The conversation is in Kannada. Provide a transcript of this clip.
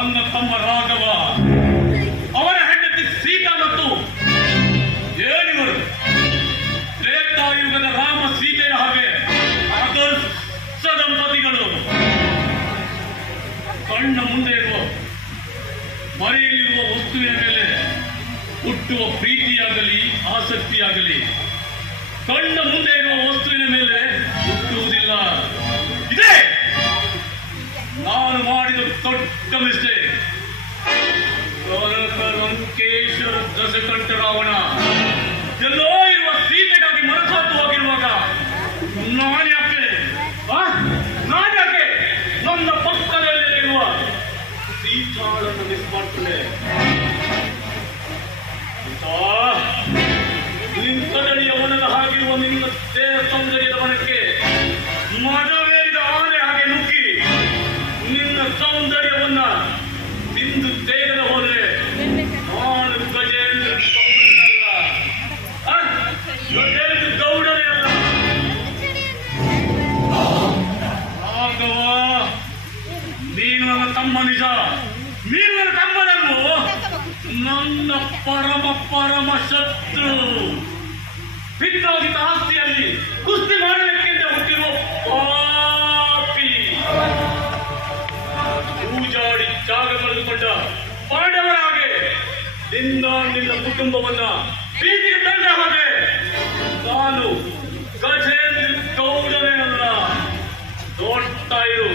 ನನ್ನ ತಮ್ಮ ರಾಘವ, ಅವರ ಹೆಂಡತಿ ಸೀತಾ ಮತ್ತು ಏನಿವರು ತ್ರೇತಾಯುಗದ ರಾಮ ಸೀತೆಯ ಹಾಗೆ ಆದರ್ಶ ದಂಪತಿಗಳು. ಕಣ್ಣ ಮುಂದೆ ಇರುವ ಮರೆಯಲ್ಲಿರುವ ವಸ್ತುವಿನ ಮೇಲೆ ಹುಟ್ಟುವ ಪ್ರೀತಿಯಾಗಲಿ ಆಸಕ್ತಿಯಾಗಲಿ ಕಣ್ಣ ಮುಂದೆ ಇರುವ ವಸ್ತುವಿನ ಮೇಲೆ ಹುಟ್ಟುವುದಿಲ್ಲ. ಇದೇ ನಾನು ಮಾಡಿದ ದೊಡ್ಡ ಮಿಸ್ಟೇಕ್. ಲಂಕೇಶ್ವರ ದಶಕಂಠ ರಾವಣ ಎಲ್ಲೋ ಇರುವ ಸೀತೆಗಾಗಿ ಮನಸ್ಸಾತು ಹೋಗಿರುವಾಗ ನಾನ್ಯಾಕೆ ನನ್ನ ಪಕ್ಕದಲ್ಲಿರುವ ಸೀತಾಳನ್ನು ಮಿಸ್ ಮಾಡ್ತೇನೆ. ನಿಂತಡಳಿಯವನದ ಹಾಗಿರುವ ನಿನ್ನ ದೇಹ ಸೌಂದರ್ಯದ ವನಕ್ಕೆ ಮನವೇರಿದ ಆನೆ ಹಾಗೆ ನುಗ್ಗಿ ನಿನ್ನ ಸೌಂದರ್ಯವನ್ನ ತಿಂದು ತೇಗದ ಹೋದರೆ ನಾನು ಗಜೇಂದ್ರ ಗೌಡನೇ ಅಲ್ಲ. ರಾಘವ, ನೀನು ನನ್ನ ತಮ್ಮ ನಿಜ, ನೀನು ನನ್ನ ತಮ್ಮನಲ್ವೋ? ನನ್ನ ಪರಮ ಶತ್ರು. ಪಿತ್ತಾಗಿದ್ದ ಆಸ್ತಿಯಲ್ಲಿ ಕುಸ್ತಿ ಮಾಡಲಿಕ್ಕಿಂತ ಹುಟ್ಟಿರುವ ಪಾಪಿ. ಪೂಜಾಡಿ ಜಾಗ ಕಳೆದುಕೊಂಡ ಪಾಂಡವರ ಹಾಗೆ ನಿನ್ನ ಕುಟುಂಬವನ್ನ ಬೀದಿಗೆ ತಂದ ಹಾಗೆ ನಾನು ಗಜೇಂದ್ರ ಗೌಡನೇ ಅಲ್ಲ. ನೋಡ್ತಾ ಇರು.